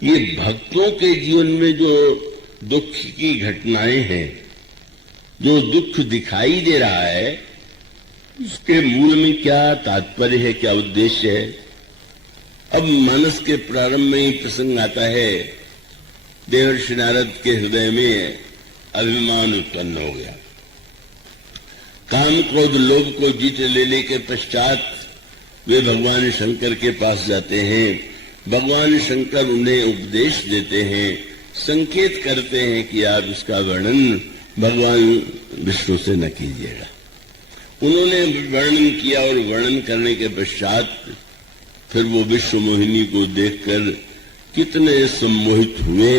ये भक्तों के जीवन में जो दुख की घटनाएं हैं, जो दुख दिखाई दे रहा है, उसके मूल में क्या तात्पर्य है, क्या उद्देश्य है। अब मानस के प्रारंभ में ही प्रसंग आता है, देवर्षि नारद के हृदय में अभिमान उत्पन्न हो गया। काम क्रोध लोभ को जीत लेने के पश्चात वे भगवान शंकर के पास जाते हैं। भगवान शंकर उन्हें उपदेश देते हैं, संकेत करते हैं कि आप इसका वर्णन भगवान विष्णु से न कीजिएगा। उन्होंने वर्णन किया और वर्णन करने के पश्चात फिर वो विश्व मोहिनी को देखकर कितने सम्मोहित हुए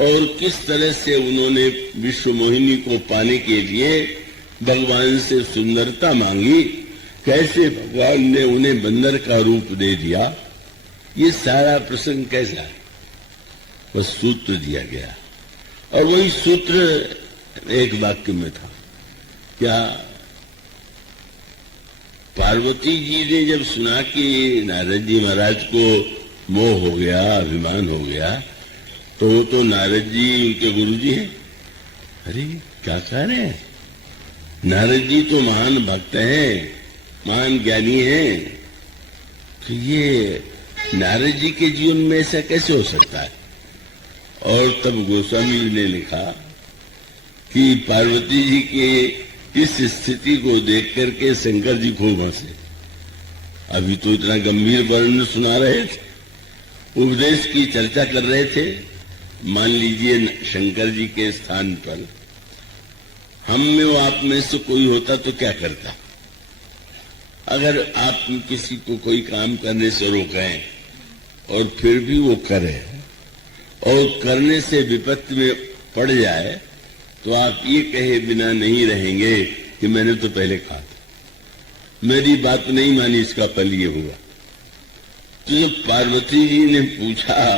और किस तरह से उन्होंने विश्व मोहिनी को पाने के लिए भगवान से सुंदरता मांगी, कैसे भगवान ने उन्हें बंदर का रूप दे दिया। ये सारा प्रसंग कैसा है, बस सूत्र दिया गया और वही सूत्र एक वाक्य में था। क्या पार्वती जी ने जब सुना कि नारद जी महाराज को मोह हो गया, अभिमान हो गया, तो वो तो नारद जी उनके गुरु जी हैं। अरे क्या कह रहे हैं, नारद जी तो महान भक्त हैं, महान ज्ञानी हैं, तो ये नारद जी के जीवन में ऐसा कैसे हो सकता है। और तब गोस्वामी जी ने लिखा कि पार्वती जी के इस स्थिति को देख करके शंकर जी खूब हंसे। अभी तो इतना गंभीर वर्णन सुना रहे थे, उपदेश की चर्चा कर रहे थे। मान लीजिए शंकर जी के स्थान पर हम में वो आप में से कोई होता तो क्या करता। अगर आप किसी को कोई काम करने से रोकें और फिर भी वो करे और करने से विपत्ति में पड़ जाए, तो आप ये कहे बिना नहीं रहेंगे कि मैंने तो पहले कहा था, मेरी बात नहीं मानी, इसका फल ये हुआ। तो जब पार्वती जी ने पूछा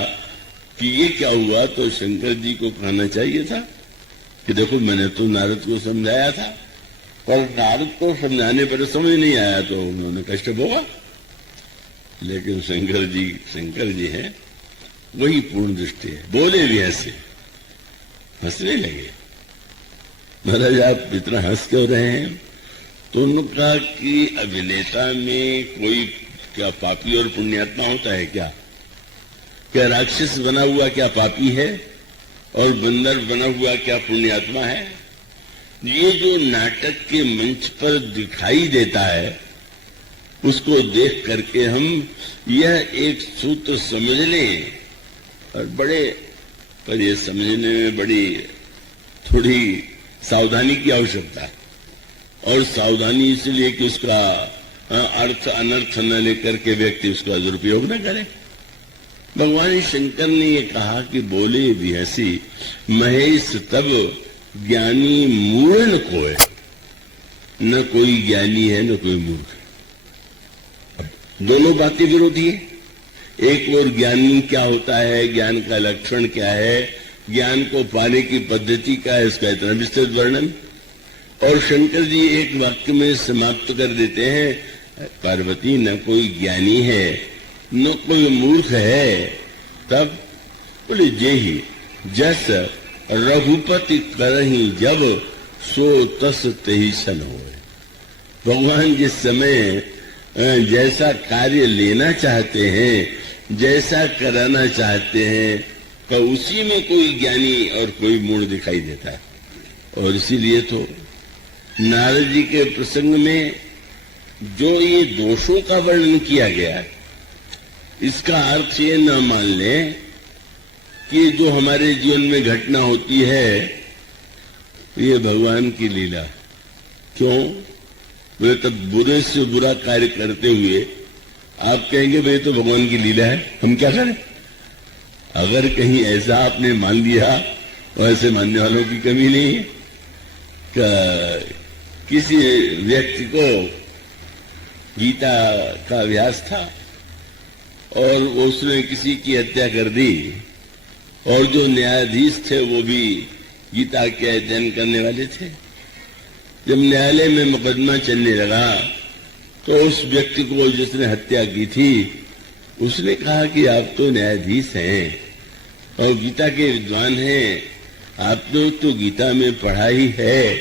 कि ये क्या हुआ, तो शंकर जी को कहना चाहिए था कि देखो मैंने तो नारद को समझाया था, पर नारद को समझाने पर समझ नहीं आया तो उन्होंने कष्ट भोगा। लेकिन शंकर जी हैं, वही पूर्ण दृष्टि है। बोले भी ऐसे, हंसने लगे। महाराज आप इतना हंस क्यों रहे हैं। तो उन्होंने कहा कि अभिनेता में कोई क्या पापी और पुण्यात्मा होता है क्या राक्षस बना हुआ क्या पापी है और बंदर बना हुआ क्या पुण्यात्मा है। ये जो नाटक के मंच पर दिखाई देता है, उसको देख करके हम यह एक सूत्र समझ लें, और पर यह समझने में बड़ी थोड़ी सावधानी की आवश्यकता है। और सावधानी इसलिए कि उसका अर्थ अनर्थ न लेकर के व्यक्ति उसका दुरुपयोग न करे। भगवान शंकर ने ये कहा कि बोले भी हंसी महेश तब ज्ञानी मूढ़ कोय, न कोई ज्ञानी है न कोई मूर्ख। दोनों बातें विरोधी है। एक और ज्ञानी क्या होता है, ज्ञान का लक्षण क्या है, ज्ञान को पाने की पद्धति क्या है, इसका इतना विस्तृत वर्णन। और शंकर जी एक वाक्य में समाप्त कर देते हैं, पार्वती न कोई ज्ञानी है न कोई मूर्ख है। तब बोले जे ही जस रघुपति करही जब सो तस तही सन हो। भगवान जिस समय जैसा कार्य लेना चाहते हैं, जैसा कराना चाहते हैं, तो उसी में कोई ज्ञानी और कोई मूढ़ दिखाई देता है। और इसीलिए तो नारद जी के प्रसंग में जो ये दोषों का वर्णन किया गया है, इसका अर्थ ये न मान लें कि जो हमारे जीवन में घटना होती है ये भगवान की लीला। क्यों? वे तब बुरे से बुरा कार्य करते हुए आप कहेंगे भाई तो भगवान की लीला है, हम क्या करें। अगर कहीं ऐसा आपने मान लिया, और ऐसे मानने वालों की कमी नहीं है, किसी व्यक्ति को गीता का अभ्यास था और उसने किसी की हत्या कर दी, और जो न्यायाधीश थे वो भी गीता के अध्ययन करने वाले थे। जब न्यायालय में मुकदमा चलने लगा तो उस व्यक्ति को जिसने हत्या की थी उसने कहा कि आप तो न्यायाधीश हैं और गीता के विद्वान हैं, आपने तो गीता में पढ़ा ही है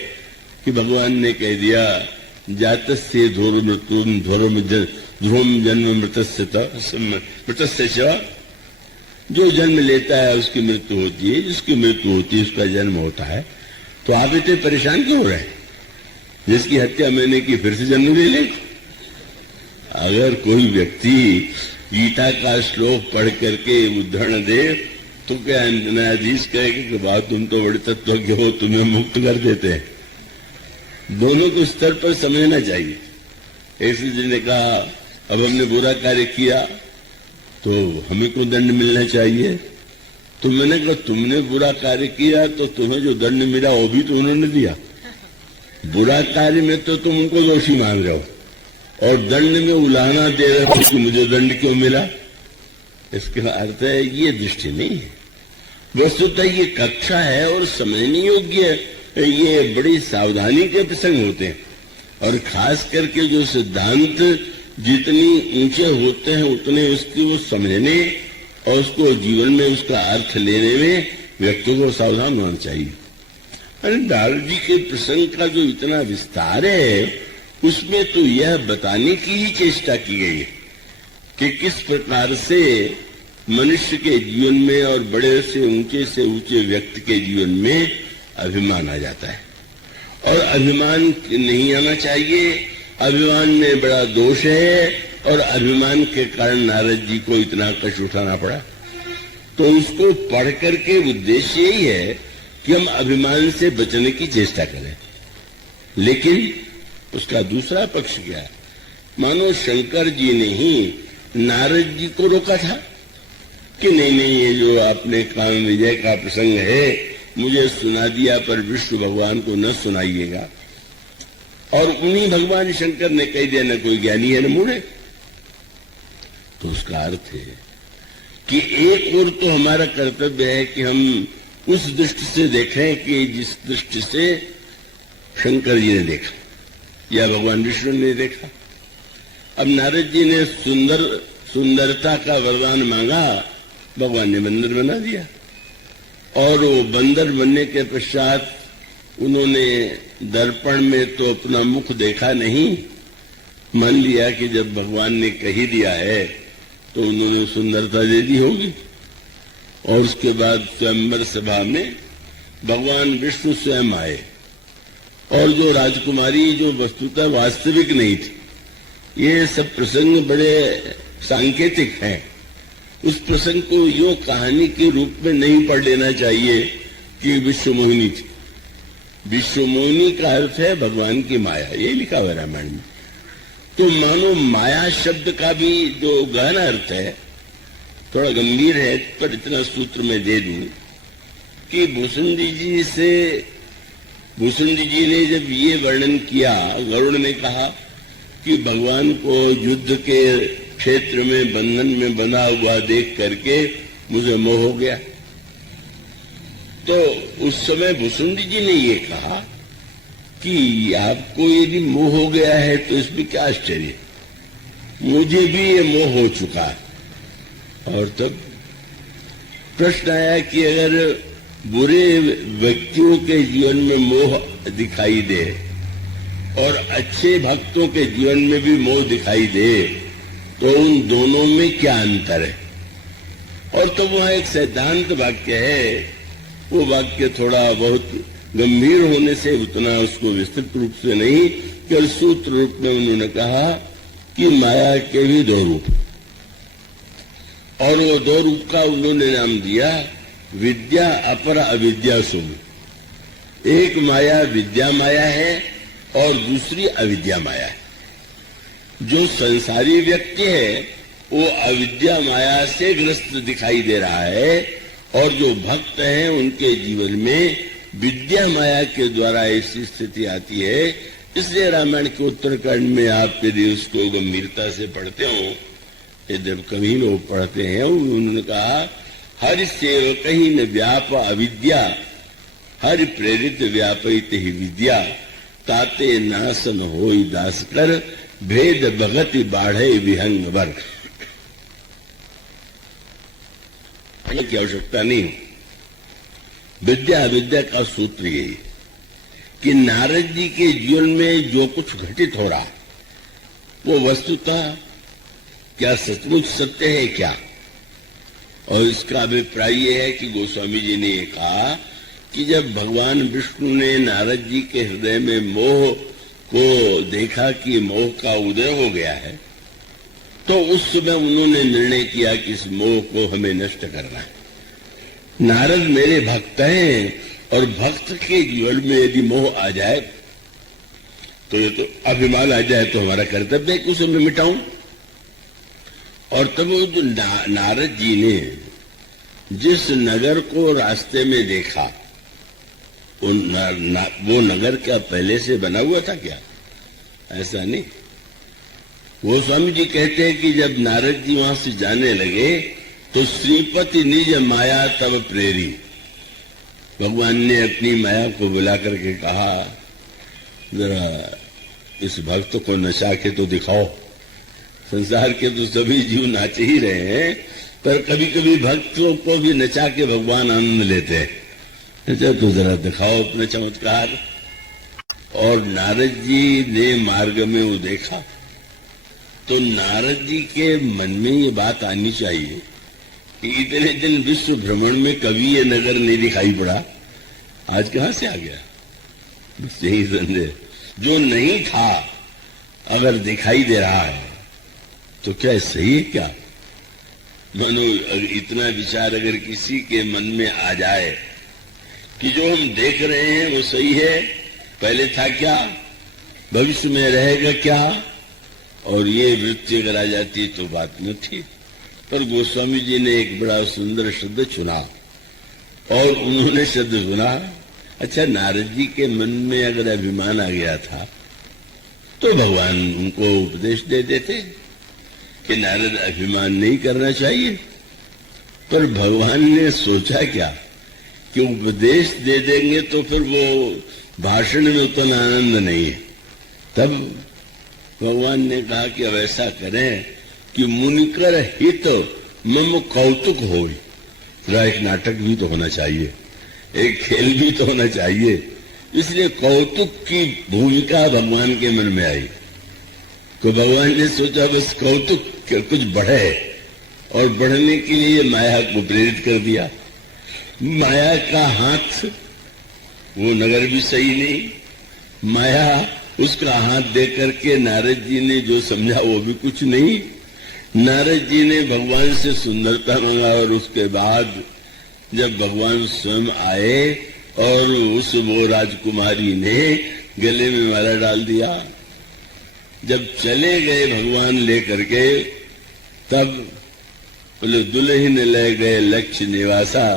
कि भगवान ने कह दिया जातस्य ध्रुवम जन्म मृतस्य च, जो जन्म लेता है उसकी मृत्यु होती है, जिसकी मृत्यु होती है उसका जन्म होता है। तो आप इतने परेशान क्यों हो रहे हैं? जिसकी हत्या मैंने की फिर से जन्म ले ले। अगर कोई व्यक्ति गीता का श्लोक पढ़ करके उद्धरण दे तो क्या न्यायाधीश कहेगा कि वाह तुम तो बड़े तत्वज्ञ हो, तुम्हें मुक्त कर देते हैं। दोनों के स्तर पर समझना चाहिए। ऐसे जी ने कहा अब हमने बुरा कार्य किया तो हमें को दंड मिलना चाहिए। तो मैंने कहा तुमने बुरा कार्य किया तो तुम्हें जो दंड मिला वो भी तो उन्होंने दिया। बुरा कार्य में तो तुम उनको दोषी मान रहे हो और दंड में उलाहना दे रहे हो कि मुझे दंड क्यों मिला। इसका अर्थ है ये दृष्टि नहीं है, वस्तुतः ये कक्षा है और समझने योग्य है। ये बड़ी सावधानी के प्रसंग होते हैं और खास करके जो सिद्धांत जितनी ऊंचे होते हैं उतने उसकी वो समझने और उसको जीवन में उसका अर्थ लेने में व्यक्ति को सावधान होना चाहिए। अरे नारद जी के प्रसंग का जो इतना विस्तार है उसमें तो यह बताने की ही चेष्टा की गई है कि किस प्रकार से मनुष्य के जीवन में और बड़े से ऊंचे व्यक्ति के जीवन में अभिमान आ जाता है और अभिमान नहीं आना चाहिए। अभिमान में बड़ा दोष है और अभिमान के कारण नारद जी को इतना कष्ट उठाना पड़ा। तो उसको पढ़ करके उद्देश्य यही है कि हम अभिमान से बचने की चेष्टा करें। लेकिन उसका दूसरा पक्ष क्या है? मानो शंकर जी ने ही नारद जी को रोका था कि नहीं ये जो आपने काम विजय का प्रसंग है मुझे सुना दिया पर विष्णु भगवान को न सुनाइएगा। और उन्हीं भगवान शंकर ने कह दिया न कोई ज्ञानी है न मूढ़। तो उसका अर्थ है कि एक ओर तो हमारा कर्तव्य है कि हम उस दृष्टि से देखें कि जिस दृष्टि से शंकर जी ने देखा या भगवान विष्णु ने देखा। अब नारद जी ने सुंदरता का वरदान मांगा, भगवान ने बंदर बना दिया और वो बंदर बनने के पश्चात उन्होंने दर्पण में तो अपना मुख देखा नहीं, मान लिया कि जब भगवान ने कही दिया है तो उन्होंने सुंदरता दे दी होगी। और उसके बाद स्वयंवर सभा में भगवान विष्णु स्वयं आए और जो राजकुमारी जो वस्तुतः वास्तविक नहीं थी, ये सब प्रसंग बड़े सांकेतिक हैं। उस प्रसंग को यो कहानी के रूप में नहीं पढ़ लेना चाहिए कि विश्व मोहिनी थी। विश्व मोहिनी का अर्थ है भगवान की माया, ये लिखा हुआ रामायण में। तो मानो माया शब्द का भी जो गहन अर्थ है थोड़ा गंभीर है, पर इतना सूत्र में दे दूं कि भूसुंडी जी ने जब ये वर्णन किया, गरुड़ ने कहा कि भगवान को युद्ध के क्षेत्र में बंधन में बंधा हुआ देख करके मुझे मोह हो गया। तो उस समय भूसुंडी जी ने ये कहा कि आपको यदि मोह हो गया है तो इसमें क्या आश्चर्य, मुझे भी ये मोह हो चुका है। और तब प्रश्न आया कि अगर बुरे व्यक्तियों के जीवन में मोह दिखाई दे और अच्छे भक्तों के जीवन में भी मोह दिखाई दे तो उन दोनों में क्या अंतर है? और तो वह एक सिद्धांत वाक्य है, वो वाक्य थोड़ा बहुत गंभीर होने से उतना उसको विस्तृत रूप से नहीं, केवल सूत्र रूप में उन्होंने कहा कि माया के भी दो रूप, और वो दो रूप का उन्होंने नाम दिया विद्या अपर अविद्या सुम। एक माया विद्या माया है और दूसरी अविद्या माया है। जो संसारी व्यक्ति है वो अविद्या माया से ग्रस्त दिखाई दे रहा है और जो भक्त हैं उनके जीवन में विद्या माया के द्वारा ऐसी स्थिति आती है। इसलिए रामायण के उत्तरकांड में आप यदि उसको गंभीरता से पढ़ते हो, जब कभी लोग पढ़ते हैं, उन्होंने कहा हर सेवक ही न व्याप अविद्या, हर प्रेरित व्यापित ही विद्या, ताते नासन होई दास कर, भेद भगति बाढ़े विहंग वर। की आवश्यकता नहीं। विद्या अविद्या का सूत्र यही कि नारद जी के जीवन में जो कुछ घटित हो रहा है वो वस्तुतः क्या सचमुच सत्य है क्या? और इसका अभिप्राय यह है कि गोस्वामी जी ने ये कहा कि जब भगवान विष्णु ने नारद जी के हृदय में मोह को देखा कि मोह का उदय हो गया है, तो उस समय उन्होंने निर्णय किया कि इस मोह को हमें नष्ट करना है। नारद मेरे भक्त हैं और भक्त के जीवन में यदि मोह आ जाए तो ये तो अभिमान आ जाए तो हमारा कर्तव्य है कि उसे मैं मिटाऊं। और तब वो जो नारद जी ने जिस नगर को रास्ते में देखा वो नगर क्या पहले से बना हुआ था क्या? ऐसा नहीं। वो स्वामी जी कहते हैं कि जब नारद जी वहां से जाने लगे तो श्रीपति निज माया तब प्रेरी, भगवान ने अपनी माया को बुला करके कहा जरा इस भक्त को नचा के तो दिखाओ। संसार के तो सभी जीव नाच ही रहे हैं, पर कभी कभी भक्तों को भी नचा के भगवान आनंद लेते हैं। अच्छा तो जरा दिखाओ अपना चमत्कार। और नारद जी ने मार्ग में वो देखा तो नारद जी के मन में ये बात आनी चाहिए कि इतने दिन विश्व भ्रमण में कभी ये नगर नहीं दिखाई पड़ा, आज कहां से आ गया? बस यही संदेह। जो नहीं था अगर दिखाई दे रहा है तो क्या सही है क्या? मानो इतना विचार अगर किसी के मन में आ जाए कि जो हम देख रहे हैं वो सही है, पहले था क्या, भविष्य में रहेगा क्या, और ये वृत्ति अगर आ जाती तो बात न थी। पर गोस्वामी जी ने एक बड़ा सुंदर शब्द चुना और उन्होंने शब्द सुना। अच्छा नारद जी के मन में अगर अभिमान आ गया था तो भगवान उनको उपदेश दे देते कि नारद अभिमान नहीं करना चाहिए। पर भगवान ने सोचा क्या कि उपदेश दे देंगे तो फिर वो भाषण में उतना आनंद नहीं है। तब भगवान ने कहा कि अब ऐसा करें कि मुनिकर हित मम कौतुक हो। एक नाटक भी तो होना चाहिए, एक खेल भी तो होना चाहिए। इसलिए कौतुक की भूमिका भगवान के मन में आई। तो भगवान ने सोचा बस कौतुक कुछ बढ़े, और बढ़ने के लिए माया को प्रेरित कर दिया। माया का हाथ, वो नगर भी सही नहीं, माया उसका हाथ दे करके नारद जी ने जो समझा वो भी कुछ नहीं। नारद जी ने भगवान से सुंदरता मांगा और उसके बाद जब भगवान स्वयं आए और उस वो राजकुमारी ने गले में माला डाल दिया, जब चले गए भगवान लेकर के, तब बोले दुल्हन ले गए लक्ष्य निवासा,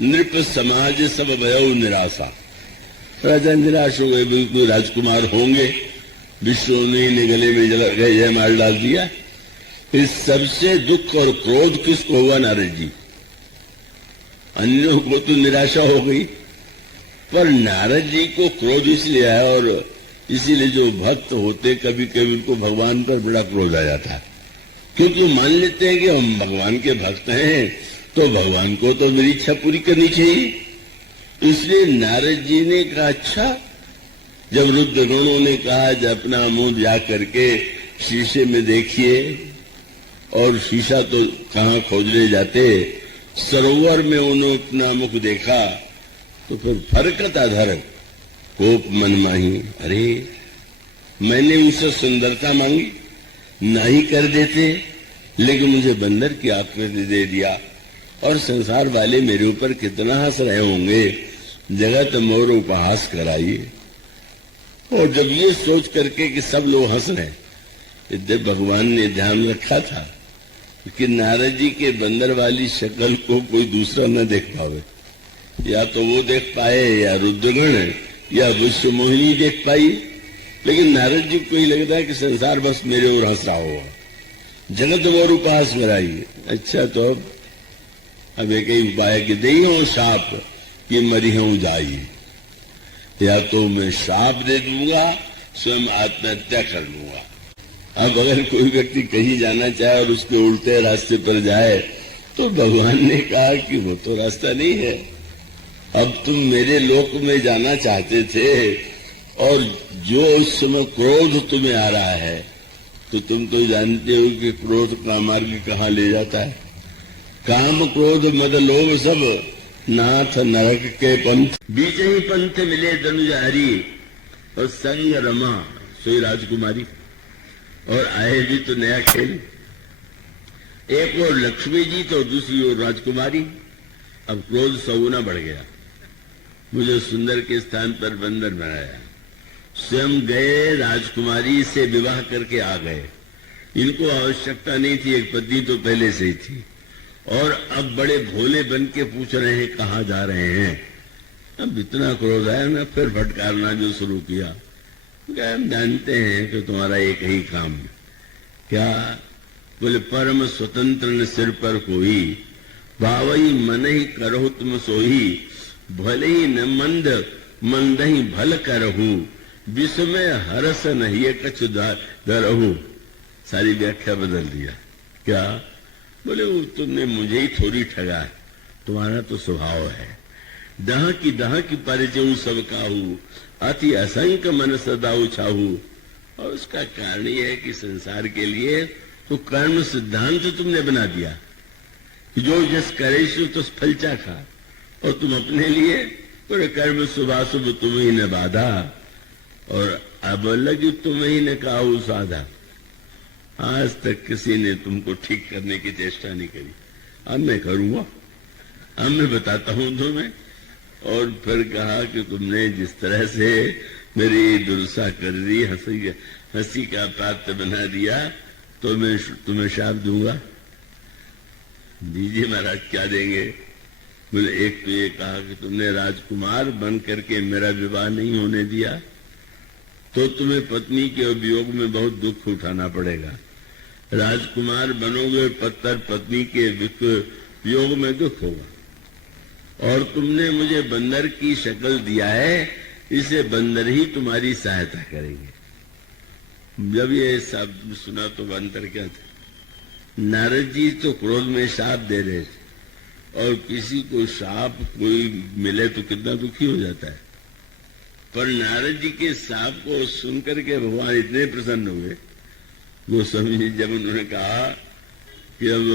नृप समाज सब भयो निराशा। राजा निराश हो गए, बिल्कुल राजकुमार होंगे, विष्णु ने गले में जयमाल डाल दिया। इस सबसे दुख और क्रोध किसको हुआ? नारद जी। अन्यों को तो निराशा हो गई, पर नारद जी को क्रोध इसलिए आया, और इसीलिए जो भक्त होते कभी कभी उनको भगवान पर बड़ा क्रोध आ जाता है, क्योंकि वो मान लेते हैं कि हम भगवान के भक्त हैं तो भगवान को तो मेरी इच्छा पूरी करनी चाहिए। इसलिए नारद जी ने कहा अच्छा, जब रुद्रगणों ने कहा जब अपना मुंह जा करके शीशे में देखिए, और शीशा तो कहां खोजने जाते, सरोवर में उन्होंने अपना मुख देखा, तो फिर फरकत आधार कोप मन माही, अरे मैंने उनसे सुंदरता मांगी, नहीं कर देते, लेकिन मुझे बंदर की आकृति दे दिया, और संसार वाले मेरे ऊपर कितना हंस रहे होंगे, जगत मोर उपहास कराइए। और जब ये सोच करके कि सब लोग हंस रहे, जब भगवान ने ध्यान रखा था कि नारद जी के बंदर वाली शक्ल को कोई दूसरा न देख पावे, या तो वो देख पाए या रुद्रगण या विश्व मोहिनी देख पाई, लेकिन नारद जी को ही लगता है कि संसार बस मेरे ओर हंस रहा होगा, जगत मोर उपहास कराइए। अच्छा तो अब एक ही उपाय कि दे हो शाप कि मरी हूं जाइए, या तो मैं शाप दे दूंगा, स्वयं आत्महत्या कर लूंगा। अब अगर कोई व्यक्ति कहीं जाना चाहे और उसके उल्टे रास्ते पर जाए तो भगवान ने कहा कि वो तो रास्ता नहीं है। अब तुम मेरे लोक में जाना चाहते थे और जो उस समय क्रोध तुम्हें आ रहा है, तो तुम तो जानते हो कि क्रोध का मार्ग कहाँ ले जाता है। काम क्रोध मद लोभ सब नाथ नरक के पंथ, बीच ही पंथ मिले धनुजारी और संग रमा सोई राजकुमारी। और आए भी तो नया खेल, एक और लक्ष्मी जी तो दूसरी ओर राजकुमारी। अब क्रोध सगुना बढ़ गया, मुझे सुंदर के स्थान पर बंदर बनाया। स्वयं गए राजकुमारी से विवाह करके आ गए। इनको आवश्यकता नहीं थी, एक पत्नी तो पहले से ही थी। और अब बड़े भोले बन के पूछ रहे हैं कहाँ जा रहे हैं। अब इतना क्रोध आया ना, फिर फटकारना जो शुरू किया। हम जानते हैं कि तुम्हारा एक ही काम है। क्या? बोले परम स्वतंत्र न सिर पर कोई, बावई मन ही करो तुम सोही, भले ही न मंद मंद ही भल करहूं, विस्मय हरस नहीं कछ धरहूं। सारी व्याख्या बदल दिया। क्या? बोले वो तुमने मुझे ही थोड़ी ठगा है, तुम्हारा तो स्वभाव है। दह की परिचय सब काहू, अति असंख्य मन सदा उछाहू। और उसका कारण यह है कि संसार के लिए तो कर्म सिद्धांत तुमने बना दिया कि जो जस करे सो तो फल चाखा, और तुम अपने लिए पूरे कर्म शुभाशुभ तुम ही न बाधा, और अब लगी तुम ही न काहू साधा। आज तक किसी ने तुमको ठीक करने की चेष्टा नहीं करी, अब मैं करूंगा, अब मैं बताता हूं तुम्हें। और फिर कहा कि तुमने जिस तरह से मेरी दुर्दशा कर दी, हंसी का पात्र बना दिया, तो मैं तुम्हें शाप दूंगा। दीजिए महाराज, क्या देंगे? बोले एक तो ये कहा कि तुमने राजकुमार बन करके मेरा विवाह नहीं होने दिया, तो तुम्हें पत्नी के वियोग में बहुत दुख उठाना पड़ेगा। राजकुमार बनोगे पत्तर पत्नी के वियोग में दुख होगा। और तुमने मुझे बंदर की शक्ल दिया है, इसे बंदर ही तुम्हारी सहायता करेंगे। जब ये शब्द सुना तो बंदर क्या था? नारद जी तो क्रोध में शाप दे रहे थे, और किसी को शाप कोई मिले तो कितना दुखी हो जाता है। पर नारद जी के शाप को सुनकर के भगवान इतने प्रसन्न हुए, गोस्वामी जी जब उन्होंने कहा कि अब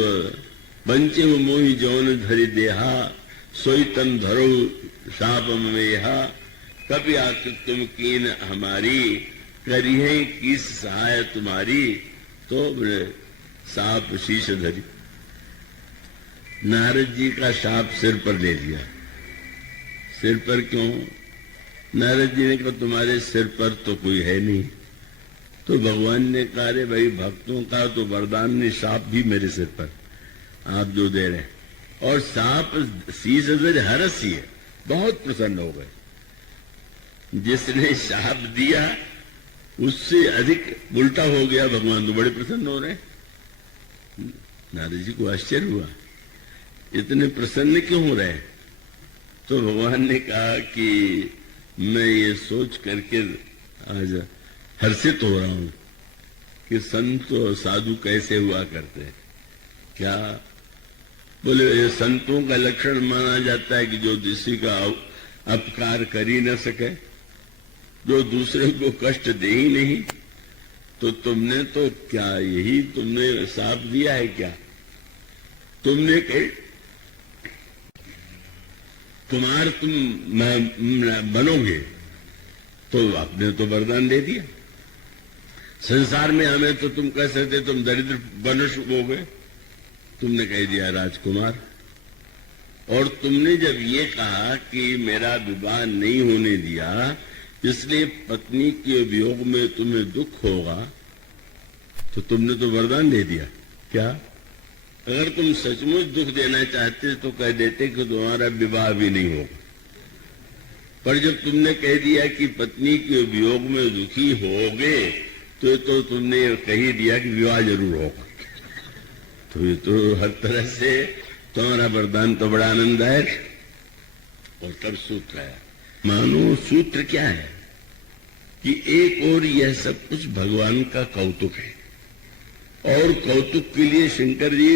पंचम मोहि जौन धरि देहा, सोई तन धरो शाप मेहा, कभी आकृत तुम कीन हमारी, करी है किस सहाय तुम्हारी। तो साप शीश धरी, नारद जी का शाप सिर पर ले लिया। सिर पर क्यों? नारद जी ने कहा तुम्हारे सिर पर तो कोई है नहीं। तो भगवान ने कहा रे भाई, भक्तों का तो वरदान ने शाप भी मेरे सिर पर आप जो दे रहे हैं। और सांप शीश धर हरस ही है, बहुत प्रसन्न हो गए। जिसने शाप दिया उससे अधिक उल्टा हो गया, भगवान तो बड़े प्रसन्न हो रहे। नारद जी को आश्चर्य हुआ, इतने प्रसन्न क्यों हो रहे? तो भगवान ने कहा कि मैं ये सोच करके आज हर्षित हो रहा हूं कि संत और साधु कैसे हुआ करते हैं। क्या? बोले ये संतों का लक्षण माना जाता है कि जो किसी का अपकार कर ही न सके, जो दूसरे को कष्ट दे ही नहीं। तो तुमने तो क्या यही तुमने साफ दिया है? क्या तुमने कही कुमार तुम बनोगे, तो आपने तो वरदान दे दिया। संसार में हमें तो तुम कह सकते तुम दरिद्र बन गए, तुमने कह दिया राजकुमार। और तुमने जब ये कहा कि मेरा विवाह नहीं होने दिया इसलिए पत्नी के वियोग में तुम्हें दुख होगा, तो तुमने तो वरदान दे दिया। क्या? अगर तुम सचमुच दुख देना चाहते तो कह देते कि तुम्हारा विवाह भी नहीं होगा। पर जब तुमने कह दिया कि पत्नी के वियोग में दुखी होगे, तो तुमने कह ही दिया कि विवाह जरूर होगा। तो ये तो हर तरह से तुम्हारा वरदान तो बड़ा आनंददायक। और तब सूत्र आया। मानो सूत्र क्या है कि एक और यह सब कुछ भगवान का कौतुक है, और कौतुक के लिए शंकर जी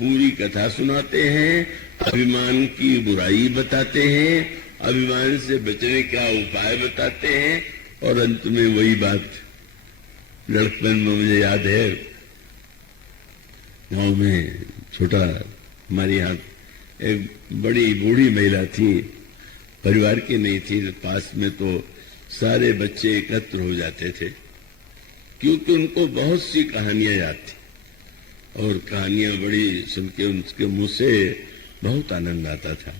पूरी कथा सुनाते हैं, अभिमान की बुराई बताते हैं, अभिमान से बचने का उपाय बताते हैं, और अंत में वही बात लड़कपन में मुझे याद है, गांव में छोटा हमारे यहाँ एक बड़ी बूढ़ी महिला थी, परिवार की नहीं थी, पास में तो सारे बच्चे एकत्र हो जाते थे, क्योंकि उनको बहुत सी कहानियां याद थी, और कहानियां बड़ी सुन के उनके मुंह से बहुत आनंद आता था,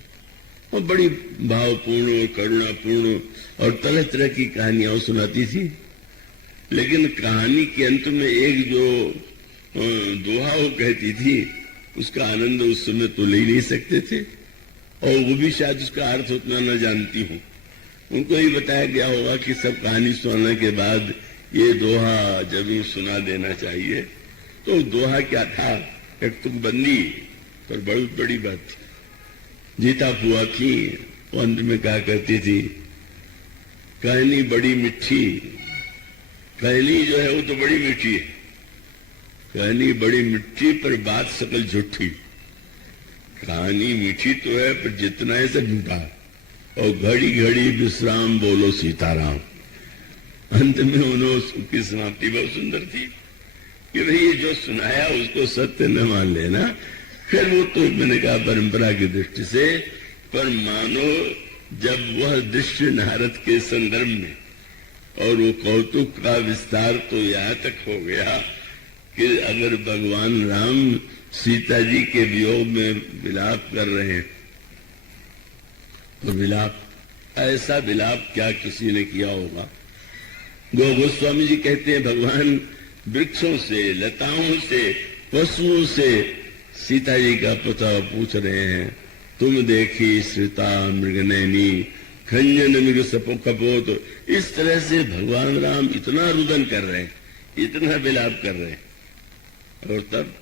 और बड़ी भावपूर्ण, करुणापूर्ण और तरह तरह की कहानियां सुनाती थी। लेकिन कहानी के अंत में एक जो दोहा वो कहती थी, उसका आनंद उस समय तो ले नहीं सकते थे, और वो भी शायद उसका अर्थ उतना न जानती हूँ। उनको ही बताया गया होगा कि सब कहानी सुनाने के बाद ये दोहा जरूर सुना देना चाहिए। तो दोहा क्या था, एक तुकबंदी, पर बहुत बड़ी बात थी। जीता फुआ थी, वो अंत में क्या कहती थी, कहानी बड़ी मिठी, कहानी जो है वो तो बड़ी मीठी है, कहानी बड़ी मिठी पर बात सकल झूठी। कहानी मीठी तो है पर जितना है सब झूठा, और घड़ी घड़ी विश्राम बोलो सीताराम। अंत में उन्होंने की समाप्ति बहुत सुंदर थी कि भाई जो सुनाया उसको सत्य न मान लेना। फिर वो तो मैंने कहा परंपरा की दृष्टि से, पर मानो जब वह दृश्य नारद के संदर्भ में, और वो कौतुक का विस्तार तो यहाँ तक हो गया कि अगर भगवान राम सीता जी के वियोग में विलाप कर रहे हैं, तो विलाप, ऐसा विलाप क्या किसी ने किया होगा। गोस्वामी जी कहते हैं भगवान वृक्षों से, लताओं से, पशुओं से सीता जी का पता पूछ रहे हैं। तुम देखी श्रिता मृगनैनी खंजन मृग सपो कपोत। इस तरह से भगवान राम इतना रुदन कर रहे हैं, इतना विलाप कर रहे हैं, और तब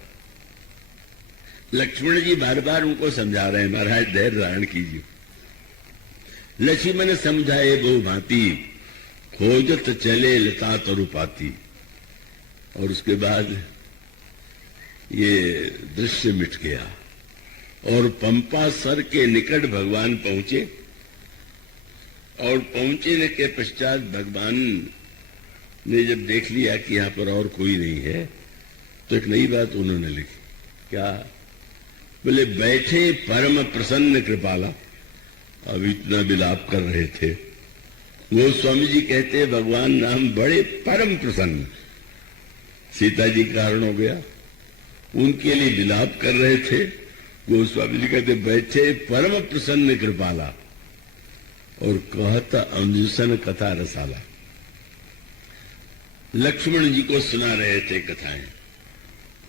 लक्ष्मण जी बार बार उनको समझा रहे हैं, महाराज धैर्य धारण कीजिए। लक्ष्मण समझाए बहु भांति, खोजत चले लता तरुपाती। और उसके बाद ये दृश्य मिट गया, और पंपा सर के निकट भगवान पहुंचे, और पहुंचने के पश्चात भगवान ने जब देख लिया कि यहां पर और कोई नहीं है, तो एक नई बात उन्होंने लिखी। क्या बोले, बैठे परम प्रसन्न कृपाला। अब इतना विलाप कर रहे थे, वो स्वामी जी कहते भगवान राम बड़े परम प्रसन्न, सीता जी कारण हो गया, उनके लिए विलाप कर रहे थे। वो स्वामी जी कहते बैठे परम प्रसन्न कृपाला, और कहता अमृसन कथा रसाला। लक्ष्मण जी को सुना रहे थे कथाएं।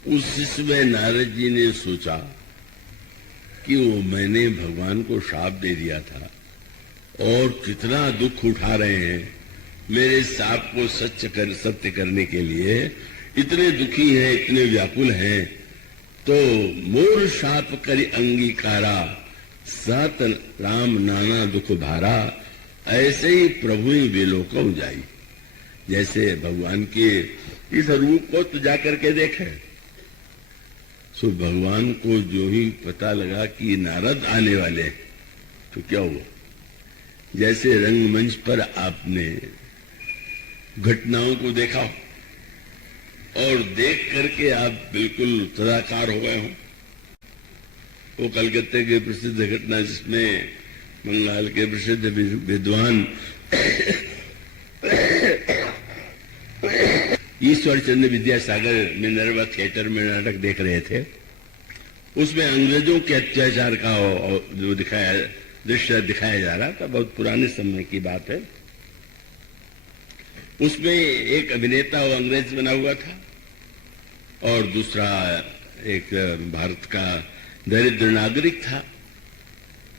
उस समय नारद जी ने सोचा कि वो मैंने भगवान को शाप दे दिया था, और कितना दुख उठा रहे हैं मेरे शाप को सत्य करने के लिए, इतने दुखी हैं, इतने व्याकुल हैं। तो मोर शाप करि अंगीकारा, सत राम नाना दुख भारा। ऐसे ही प्रभु ही विलोकम जाई। जैसे भगवान के इस रूप को तो जाकर के देखे, सो भगवान को जो ही पता लगा कि नारद आने वाले, तो क्या हुआ, जैसे रंगमंच पर आपने घटनाओं को देखा और देख करके आप बिल्कुल तदाकार हो गए हो। वो कलकत्ते की प्रसिद्ध घटना जिसमें बंगाल के प्रसिद्ध विद्वान ईश्वर चंद्र विद्यासागर मिनर्वा थिएटर में नाटक देख रहे थे, उसमें अंग्रेजों के अत्याचार का जो दृश्य दिखाया जा रहा था, बहुत पुराने समय की बात है। उसमें एक अभिनेता वो अंग्रेज बना हुआ था, और दूसरा एक भारत का दरिद्र नागरिक था।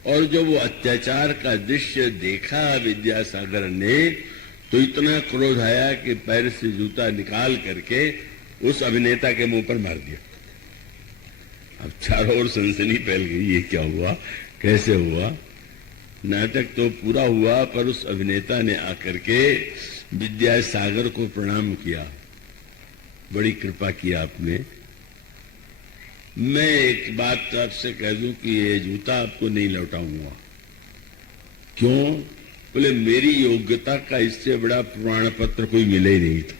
और जब वो अत्याचार का दृश्य देखा विद्यासागर ने, तो इतना क्रोध आया कि पैर से जूता निकाल करके उस अभिनेता के मुंह पर मार दिया। अब चारों ओर सनसनी फैल गई, ये क्या हुआ, कैसे हुआ। नाटक तो पूरा हुआ, पर उस अभिनेता ने आकर के विद्यासागर को प्रणाम किया, बड़ी कृपा किया आपने। मैं एक बात तो आपसे कह दूं कि ये जूता आपको नहीं लौटाऊंगा। क्यों? बोले मेरी योग्यता का इससे बड़ा प्रमाण पत्र कोई मिले ही नहीं था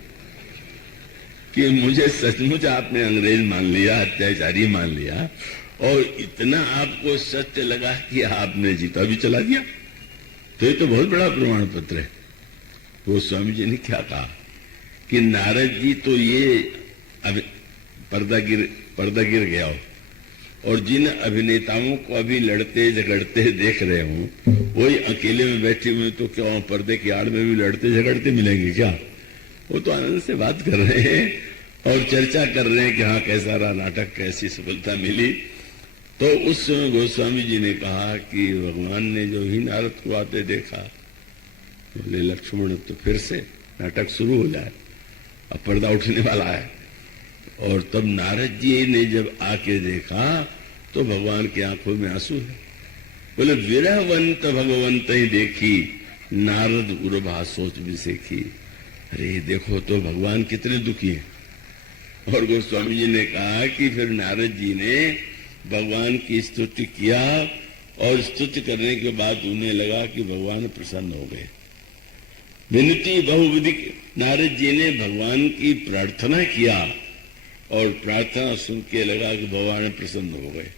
कि मुझे सचमुच आपने अंग्रेज मान लिया, अत्याचारी मान लिया, और इतना आपको सत्य लगा कि आपने जीता भी चला दिया, तो ये तो बहुत बड़ा प्रमाण पत्र है। वो स्वामी जी ने क्या कहा कि नारद जी तो ये अब पर्दा गिर गया हो, और जिन अभिनेताओं को अभी लड़ते झगड़ते देख रहे हूं वही अकेले में बैठे हुए तो क्या पर्दे की आड़ में भी लड़ते झगड़ते मिलेंगे क्या? वो तो आनंद से बात कर रहे हैं और चर्चा कर रहे हैं कि हाँ कैसा रहा नाटक, कैसी सफलता मिली। तो उस समय गोस्वामी जी ने कहा कि भगवान ने जो ही नारद को आते देखा, बोले लक्ष्मण तो फिर से नाटक शुरू हो जाए, अब पर्दा उठने वाला है। और तब नारद जी ने जब आके देखा तो भगवान की आंखों में आंसू है। बोले विरहवंत भगवंत ही देखी, नारद उर्भा सोच भी सीखी। अरे देखो तो भगवान कितने दुखी हैं। और गोस्वामी जी ने कहा कि फिर नारद जी ने भगवान की स्तुति किया, और स्तुति करने के बाद उन्हें लगा कि भगवान प्रसन्न हो गए। विनती बहुविधि, नारद जी ने भगवान की प्रार्थना किया और प्रार्थना सुन के लगा कि भगवान प्रसन्न हो गए।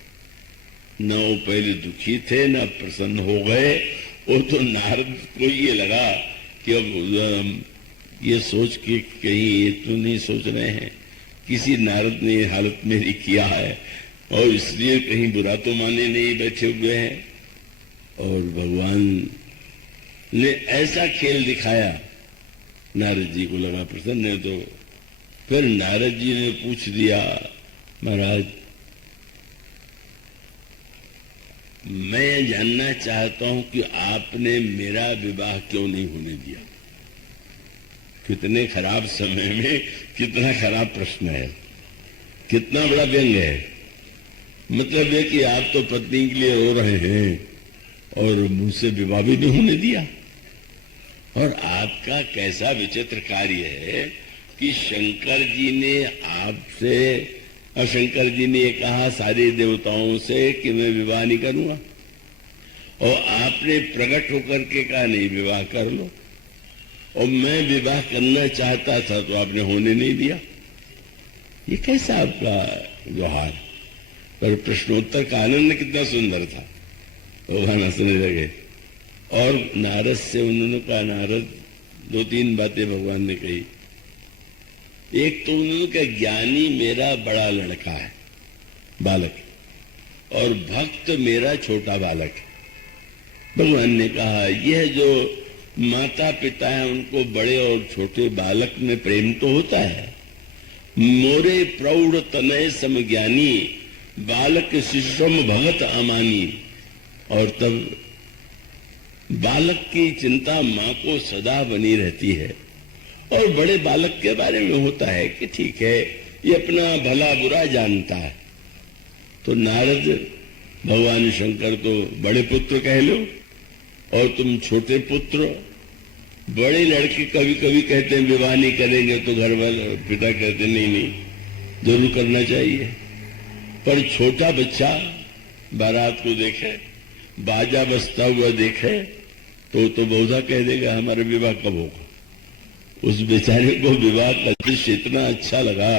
न वो पहले दुखी थे न प्रसन्न हो गए। वो तो नारद को ये लगा कि अब ये सोच के कहीं ये तो नहीं सोच रहे हैं किसी नारद ने हालत मेरी किया है और इसलिए कहीं बुरा तो माने नहीं बैठे हुए हैं। और भगवान ने ऐसा खेल दिखाया, नारद जी को लगा प्रसन्न है। तो फिर नारद जी ने पूछ दिया, महाराज मैं जानना चाहता हूं कि आपने मेरा विवाह क्यों नहीं होने दिया। कितने खराब समय में कितना खराब प्रश्न है, कितना बड़ा व्यंग है। मतलब है कि आप तो पत्नी के लिए रो रहे हैं और मुझसे विवाह भी नहीं होने दिया। और आपका कैसा विचित्र कार्य है कि शंकर जी ने आपसे, और शंकर जी ने कहा सारे देवताओं से कि मैं विवाह नहीं करूंगा, और आपने प्रकट होकर के कहा नहीं विवाह कर लो, और मैं विवाह करना चाहता था तो आपने होने नहीं दिया। ये कैसा आपका व्यवहार? पर प्रश्नोत्तर का आनंद कितना सुंदर था, वो गाना सुनने लगे। और नारद से उन्होंने कहा, नारद दो तीन बातें भगवान ने कही। एक तो उन्होंने कहा ज्ञानी मेरा बड़ा लड़का है, बालक, और भक्त मेरा छोटा बालक है। भगवान ने कहा यह जो माता पिता है उनको बड़े और छोटे बालक में प्रेम तो होता है। मोरे प्रौढ़ तनय समज्ञानी, बालक शिशुम भगत अमानी। और तब बालक की चिंता माँ को सदा बनी रहती है, और बड़े बालक के बारे में होता है कि ठीक है ये अपना भला बुरा जानता है। तो नारद भगवान शंकर तो बड़े पुत्र कह लो और तुम छोटे पुत्र। बड़े लड़के कभी कभी कहते हैं विवाह नहीं करेंगे, तो घर वाले पिता कहते नहीं जरूर करना चाहिए। पर छोटा बच्चा बारात को देखे, बाजा बजता हुआ देखे तो बहुधा कह देगा हमारा विवाह कब होगा। उस बेचारे को विवाह का दृश्य इतना अच्छा लगा।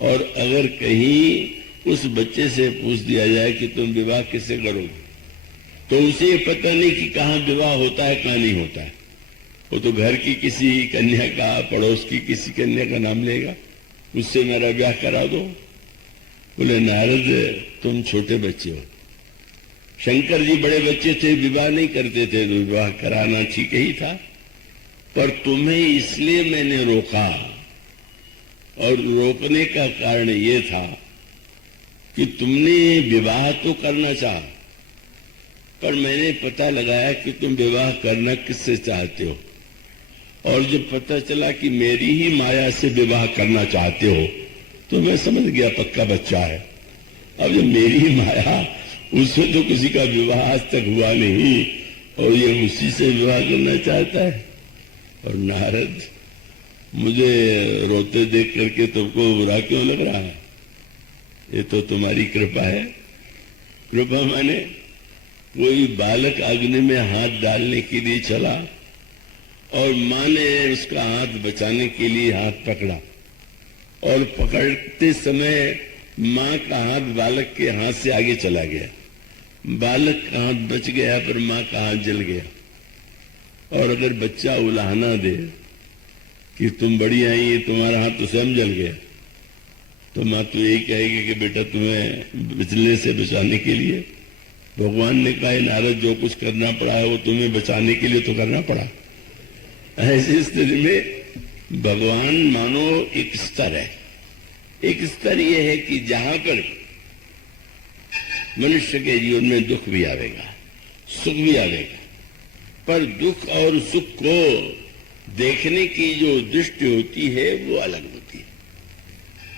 और अगर कहीं उस बच्चे से पूछ दिया जाए कि तुम विवाह किससे करोगे, तो उसे पता नहीं कि कहाँ विवाह होता है कहाँ नहीं होता है। वो तो घर की किसी कन्या का, पड़ोस की किसी कन्या का नाम लेगा, उससे मेरा ब्याह करा दो। बोले नारद तुम छोटे बच्चे हो, शंकर जी बड़े बच्चे थे, विवाह नहीं करते थे, तो विवाह कराना ठीक ही था। पर तुम्हें इसलिए मैंने रोका, और रोकने का कारण ये था कि तुमने विवाह तो करना चाहा, पर मैंने पता लगाया कि तुम विवाह करना किससे चाहते हो। और जब पता चला कि मेरी ही माया से विवाह करना चाहते हो, तो मैं समझ गया पक्का बच्चा है। अब जब मेरी ही माया, उससे तो किसी का विवाह आज तक हुआ नहीं, और ये उसी से विवाह करना चाहता है। और नारद मुझे रोते देख करके तुमको बुरा क्यों लग रहा है? ये तो तुम्हारी कृपा है। कृपा माने कोई बालक अग्नि में हाथ डालने के लिए चला और मां ने उसका हाथ बचाने के लिए हाथ पकड़ा, और पकड़ते समय मां का हाथ बालक के हाथ से आगे चला गया। बालक का हाथ बच गया पर मां का हाथ जल गया। और अगर बच्चा उलाहना दे कि तुम बड़ी आई, तुम्हारा हाथ तो स्वयं जल गया, तो मां तो यही कहेगी कि बेटा तुम्हें बिजली से बचाने के लिए भगवान ने कहा, नारद जो कुछ करना पड़ा है वो तुम्हें बचाने के लिए तो करना पड़ा। ऐसी स्थिति में भगवान मानो एक स्तर है। एक स्तर यह है कि जहां पर मनुष्य के जीवन में दुख भी आवेगा, सुख भी आवेगा, पर दुख और सुख को देखने की जो दृष्टि होती है वो अलग होती है।